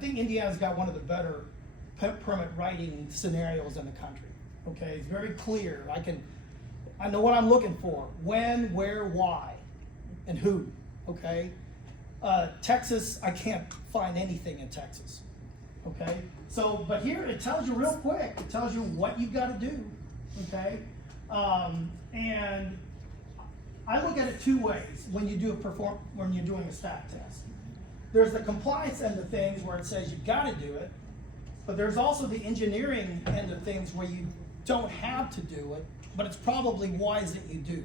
think Indiana's got one of the better permit writing scenarios in the country. Okay, it's very clear. I know what I'm looking for: when, where, why, and who. Okay, Texas, I can't find anything in Texas. Okay, so but here it tells you real quick. It tells you what you've got to do. Okay, and I look at it two ways when you do when you're doing a stack test. There's the compliance end of things where it says you've got to do it, but there's also the engineering end of things where you don't have to do it, but it's probably wise that you do.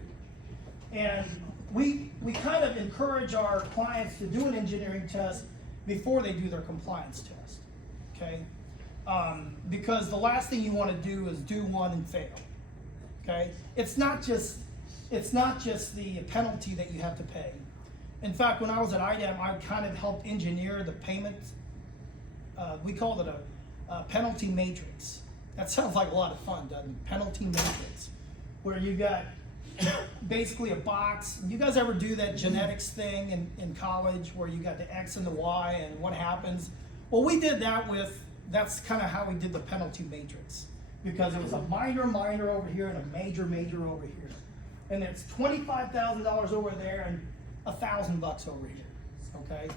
And we kind of encourage our clients to do an engineering test before they do their compliance test, okay? Because the last thing you want to do is do one and fail, okay? It's not just the penalty that you have to pay. In fact, when I was at IDEM, I kind of helped engineer the payment. We called it a penalty matrix. That sounds like a lot of fun, doesn't it? Penalty matrix, where you got basically a box. You guys ever do that genetics thing in college where you got the X and the Y and what happens? Well, we did that that's kind of how we did the penalty matrix, because it was a minor over here and a major over here. And it's $25,000 over there and $1,000 over here, okay?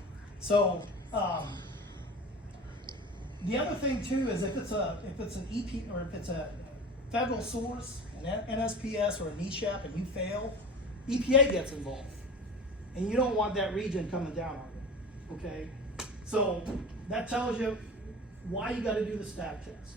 So, the other thing too is if it's an EP or if it's a federal source, an NSPS or a NESHAP, and you fail, EPA gets involved, and you don't want that region coming down on you. Okay, so that tells you why you got to do the stack test.